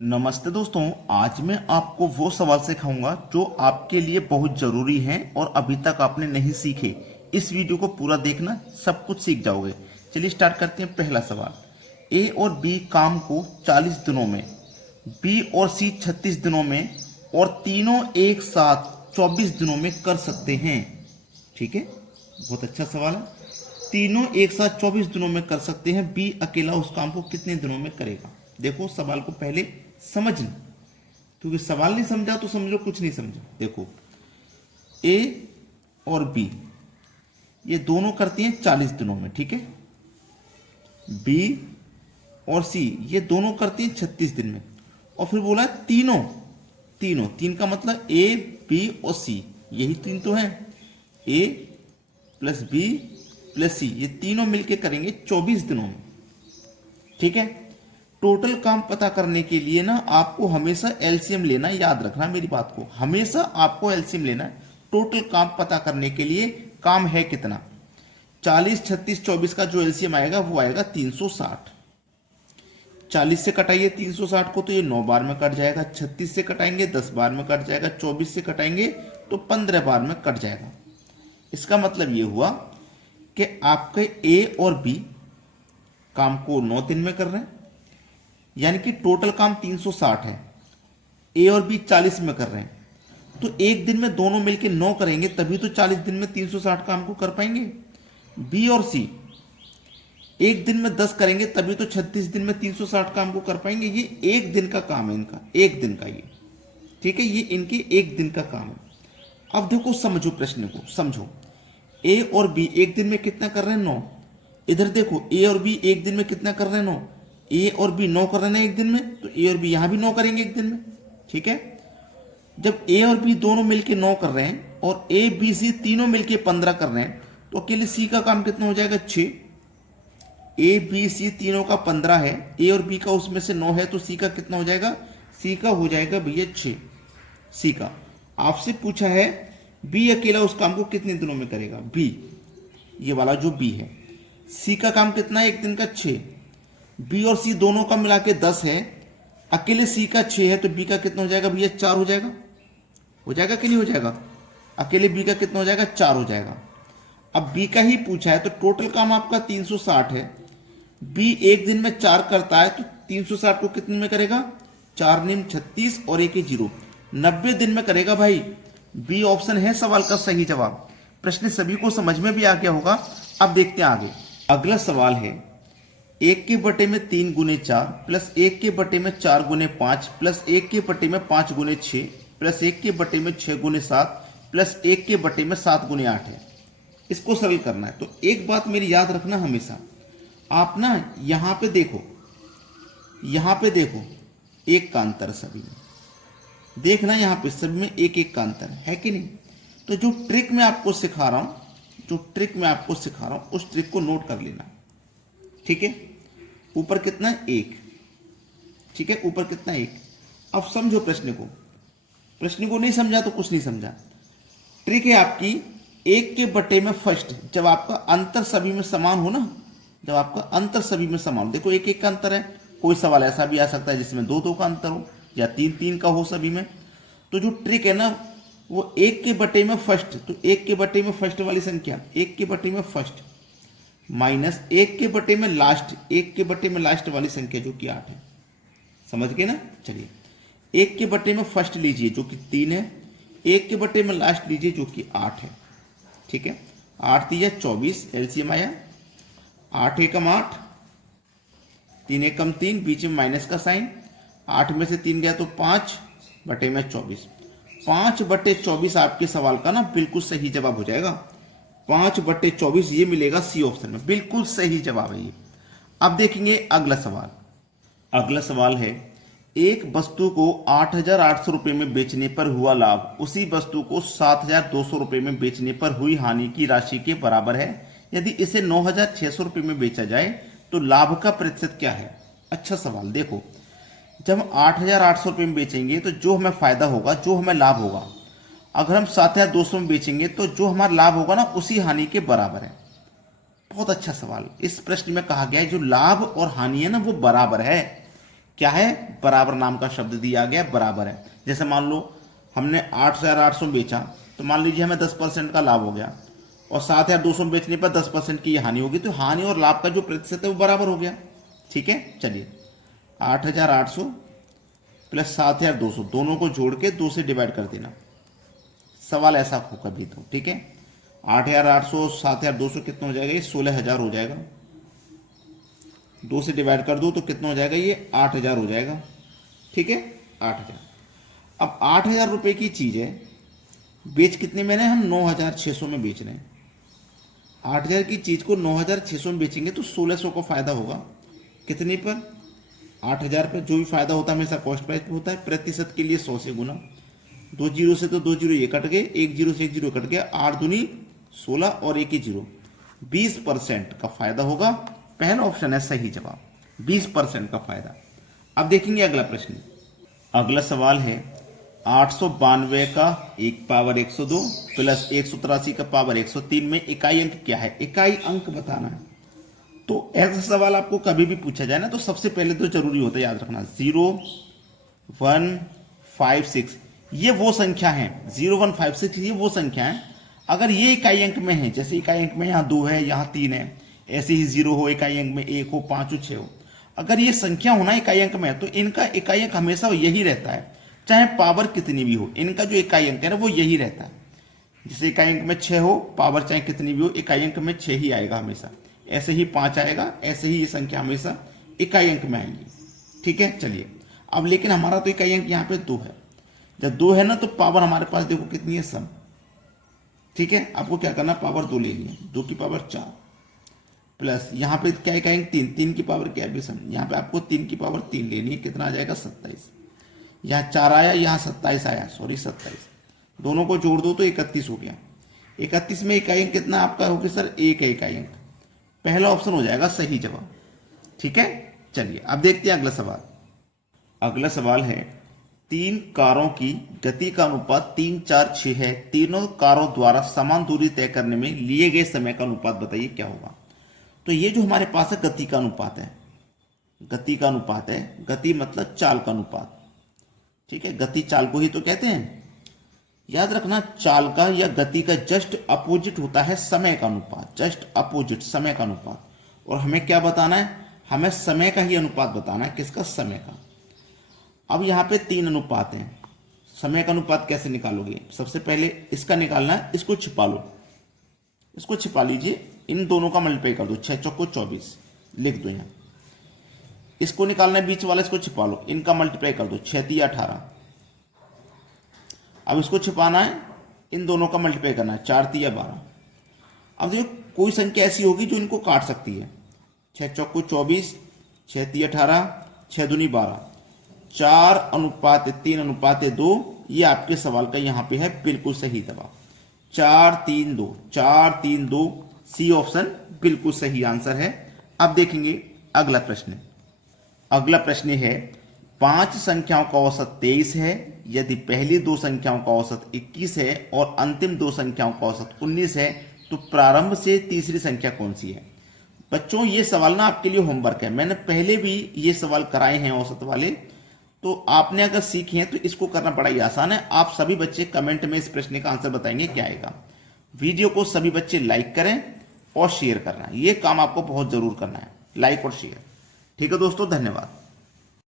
नमस्ते दोस्तों। आज मैं आपको वो सवाल सिखाऊंगा जो आपके लिए बहुत जरूरी हैं और अभी तक आपने नहीं सीखे। इस वीडियो को पूरा देखना, सब कुछ सीख जाओगे। चलिए स्टार्ट करते हैं। पहला सवाल, ए और बी काम को 40 दिनों में, बी और सी 36 दिनों में और तीनों एक साथ 24 दिनों में कर सकते हैं। ठीक है, बहुत अच्छा सवाल है। तीनों एक साथ 24 दिनों में कर सकते हैं, बी अकेला उस काम को कितने दिनों में करेगा। देखो सवाल को पहले समझना, क्योंकि सवाल नहीं समझा तो समझो कुछ नहीं समझा। देखो, ए और बी ये दोनों करती हैं 40 दिनों में, ठीक है। बी और सी ये दोनों करती हैं 36 दिन में। और फिर बोला है तीनों, तीन का मतलब ए बी और सी, यही तीन तो है। ए प्लस बी प्लस सी ये तीनों मिलके करेंगे 24 दिनों में, ठीक है। टोटल काम पता करने के लिए ना आपको हमेशा एलसीएम लेना, याद रखना मेरी बात को, हमेशा आपको एलसीएम लेना है। टोटल काम पता करने के लिए काम है कितना, 40 36 24 का जो एलसीएम आएगा वो आएगा 360। 40 से कटाइए 360 को तो ये 9 बार में कट जाएगा। 36 से कटाएंगे 10 बार में कट जाएगा। 24 से कटाएंगे तो 15 बार में कट जाएगा। इसका मतलब ये हुआ कि आपके ए और बी काम को 9 दिन में कर रहे हैं, यानी कि टोटल काम 360 है। ए और बी 40 में कर रहे हैं, तो एक दिन में दोनों मिलकर 9 करेंगे, तभी तो 40 दिन में 360 काम को कर पाएंगे। बी और सी एक दिन में 10 करेंगे, तभी तो 36 दिन में 360 काम को कर पाएंगे। ये एक दिन का काम है इनका, एक दिन का ये, ठीक है। ये इनके एक दिन का काम है। अब देखो, समझो प्रश्न को, समझो। ए और बी एक दिन में कितना कर रहे हैं, 9। इधर देखो, ए और बी एक दिन में कितना कर रहे हैं, 9। ए और बी 9 कर रहे हैं एक दिन में, तो ए और बी यहां भी 9 करेंगे एक दिन में, ठीक है। जब ए और बी दोनों मिलकर 9 कर रहे हैं और ए बी सी तीनों मिलकर 15 कर रहे हैं, तो अकेले सी का काम कितना हो जाएगा, 6। ए बी सी तीनों का 15 है, ए और बी का उसमें से 9 है, तो सी का कितना हो जाएगा, सी का हो जाएगा भैया 6। सी का आपसे पूछा है बी अकेला उस काम को कितने दिनों में करेगा, बी ये वाला जो बी है। सी का काम कितना है एक दिन का, 6। बी और सी दोनों का मिला के 10 है, अकेले सी का 6 है, तो बी का कितना हो जाएगा भैया, 4 हो जाएगा। हो जाएगा कि नहीं हो जाएगा, अकेले बी का कितना हो जाएगा, 4 हो जाएगा। अब बी का ही पूछा है, तो टोटल काम आपका 360 है। बी एक दिन में 4 करता है, तो 360 को कितने में करेगा, 4 निम 36 और 1 0, 90 दिन में करेगा भाई। बी ऑप्शन है सवाल का सही जवाब। प्रश्न सभी को समझ में भी आ गया होगा। अब देखते हैं आगे। अगला सवाल है, 1 के बटे में 3 गुने 4 प्लस 1 के बटे में 4 गुने 5 प्लस 1 के बटे में 5 गुने 6 प्लस 1 के बटे में 6 गुने 7 प्लस 1 के बटे में 7 गुने 8 है। इसको सरल करना है। तो एक बात मेरी याद रखना हमेशा, आप ना यहां पे देखो, यहां पे देखो, एक का अंतर सभी में देखना, यहां पे सभी में एक एक का अंतर है कि नहीं। तो जो ट्रिक मैं आपको सिखा रहा हूं, उस ट्रिक को नोट कर लेना, ठीक है। ऊपर कितना है, 1, ठीक है, ऊपर कितना है, 1। अब समझो प्रश्न को नहीं समझा तो कुछ नहीं समझा। ट्रिक है आपकी 1 के बटे में फर्स्ट, जब आपका अंतर सभी में समान हो ना, जब आपका अंतर सभी में समान, देखो 1 1 का अंतर है। कोई सवाल ऐसा भी आ सकता है जिसमें 2 2 का अंतर हो या 3 3 का हो सभी में। तो जो ट्रिक है ना वो 1 के बटे में फर्स्ट, तो 1 के बटे में फर्स्ट वाली संख्या, 1 के बटे में फर्स्ट माइनस 1 के बटे में लास्ट, 1 के बटे में लास्ट वाली संख्या जो कि 8 है। समझ गए ना। चलिए 1 के बटे में फर्स्ट लीजिए जो कि 3 है, 1 के बटे में लास्ट लीजिए जो कि 8 है, ठीक है। 8 3 24, एलसीएम आया 8 एकम 8, 3 एकम 3, बीच में माइनस का साइन, 8 में से 3 गया तो 5 बटे में 24। 5 बटे 24 आपके सवाल का ना बिल्कुल सही जवाब हो जाएगा। 5 बटे 24 ये मिलेगा सी ऑप्शन में, बिल्कुल सही जवाब है ये। अब देखेंगे अगला सवाल। अगला सवाल है, एक वस्तु को 8,800 रुपए में बेचने पर हुआ लाभ उसी वस्तु को 7,200 रुपए में बेचने पर हुई हानि की राशि के बराबर है। यदि इसे 9,600 रुपए में बेचा जाए तो लाभ का प्रतिशत क्या है। अच्छा सवाल। देखो, जब हम 8,800 रुपए में बेचेंगे तो जो हमें फायदा होगा, जो हमें लाभ होगा, अगर हम 7,200 में बेचेंगे तो जो हमारा लाभ होगा ना उसी हानि के बराबर है। बहुत अच्छा सवाल। इस प्रश्न में कहा गया है जो लाभ और हानि है ना वो बराबर है। क्या है, बराबर नाम का शब्द दिया गया, बराबर है। जैसे मान लो हमने 8,800 बेचा, तो मान लीजिए हमें 10% का लाभ हो गया, और 7,200 बेचने पर 10% की हानि होगी, तो हानि और लाभ का जो प्रतिशत है वो बराबर हो गया। ठीक है, चलिए 8,800 प्लस 7,200 दोनों को जोड़ के 2 से डिवाइड कर देना। सवाल ऐसा हो कभी तो, ठीक है। 8,800 7,200 कितना हो जाएगा, ये 16,000 हो जाएगा। 2 से डिवाइड कर दो तो कितना हो जाएगा, ये 8,000 हो जाएगा। ठीक है, 8,000। अब 8,000 रुपये की चीज़ है, बेच कितने में हम 9,600 में बेच रहे हैं। 8,000 की चीज़ को 9,600 में बेचेंगे तो 1,600 का फायदा होगा। कितने पर, 8,000 पर। जो भी फायदा होता है हमेशा कॉस्ट प्राइस पे होता है। प्रतिशत के लिए 100 से गुना, 2 जीरो से तो 2 जीरो ये कट गए, 1 जीरो से 1 जीरो कट गया, 8 दूनी 16 और 1 ही जीरो, 20% का फायदा होगा। पहला ऑप्शन है सही जवाब, 20% का फायदा। अब देखेंगे अगला प्रश्न। अगला सवाल है 892 का 1 पावर 102 प्लस 183 का पावर 103 में इकाई अंक क्या है, इकाई अंक बताना है। तो ऐसा सवाल आपको कभी भी पूछा जाए ना, तो सबसे पहले तो जरूरी होता है याद रखना 0 1 5 6 ये वो संख्या है, 0 1 5 6 ये वो संख्या है। अगर ये इकाई अंक में है, जैसे इकाई अंक में यहाँ 2 है, यहाँ 3 है, ऐसे ही 0 हो, इकाई अंक में 1 हो, 5 हो, 6 हो, अगर ये संख्या होना इकाई अंक में, तो इनका इकाई अंक हमेशा यही रहता है, चाहे पावर कितनी भी हो, इनका जो इकाई अंक है ना वो यही रहता है। जैसे इकाई अंक में 6 हो, पावर चाहे कितनी भी हो, इकाई अंक में 6 ही आएगा हमेशा। ऐसे ही 5 आएगा, ऐसे ही ये संख्या हमेशा इकाई अंक में आएंगी। ठीक है, चलिए अब लेकिन हमारा तो इकाई अंक यहाँ पे 2 है। जब 2 है ना तो पावर हमारे पास देखो कितनी है, सम। ठीक है, आपको क्या करना, पावर 2 लेनी है, 2 की पावर 4 प्लस यहाँ पे क्या इकाई अंक 3, 3 की पावर क्या है सम, यहाँ पे आपको 3 की पावर 3 लेनी है, कितना आ जाएगा 27। यहाँ 4 आया, यहाँ 27 आया, सॉरी 27, दोनों को जोड़ दो तो 31 हो गया। 31 में इकाई अंक कितना आपका होगा सर, 1 है इकाई अंक। पहला ऑप्शन हो जाएगा सही जवाब। ठीक है, चलिए अब देखते हैं अगला सवाल। अगला सवाल है 3 कारों की गति का अनुपात 3 4 6 है, तीनों कारों द्वारा समान दूरी तय करने में लिए गए समय का अनुपात बताइए क्या होगा। तो ये जो हमारे पास है गति का अनुपात है, गति का अनुपात है, गति मतलब चाल का अनुपात। ठीक है, गति चाल को ही तो कहते हैं। याद रखना चाल का या गति का जस्ट अपोजिट होता है समय का अनुपात, जस्ट अपोजिट समय का अनुपात। और हमें क्या बताना है, हमें समय का ही अनुपात बताना है, किसका, समय का। अब यहाँ पे 3 अनुपात हैं, समय का अनुपात कैसे निकालोगे, सबसे पहले इसका निकालना है, इसको छिपा लो, इसको छिपा लीजिए, इन दोनों का मल्टीप्लाई कर दो, 6 चौको 24 लिख दो यहाँ। इसको निकालना है बीच वाला, इसको छिपा लो, इनका मल्टीप्लाई कर दो, 6 3 18। अब इसको छिपाना है, इन दोनों का मल्टीप्लाई करना है, 4 3 12। अब देखो कोई संख्या ऐसी होगी जो इनको काट सकती है, 6 चौको 24, 6 3 18, 6 दूनी 12, 4 अनुपात 3 अनुपात 2, ये आपके सवाल का यहाँ पे है बिल्कुल सही जवाब, 4 3 2, 4 3 2, सी ऑप्शन बिल्कुल सही आंसर है। अब देखेंगे अगला प्रश्न। अगला प्रश्न है 5 संख्याओं का औसत 23 है, यदि पहली 2 संख्याओं का औसत 21 है और अंतिम 2 संख्याओं का औसत 19 है, तो प्रारंभ से तीसरी संख्या कौन सी है। बच्चों ये सवाल ना आपके लिए होमवर्क है, मैंने पहले भी ये सवाल कराए हैं औसत वाले, तो आपने अगर सीखे हैं तो इसको करना बड़ा ही आसान है। आप सभी बच्चे कमेंट में इस प्रश्न का आंसर बताएंगे क्या आएगा। वीडियो को सभी बच्चे लाइक करें और शेयर करना है, ये काम आपको बहुत जरूर करना है, लाइक और शेयर। ठीक है दोस्तों, धन्यवाद।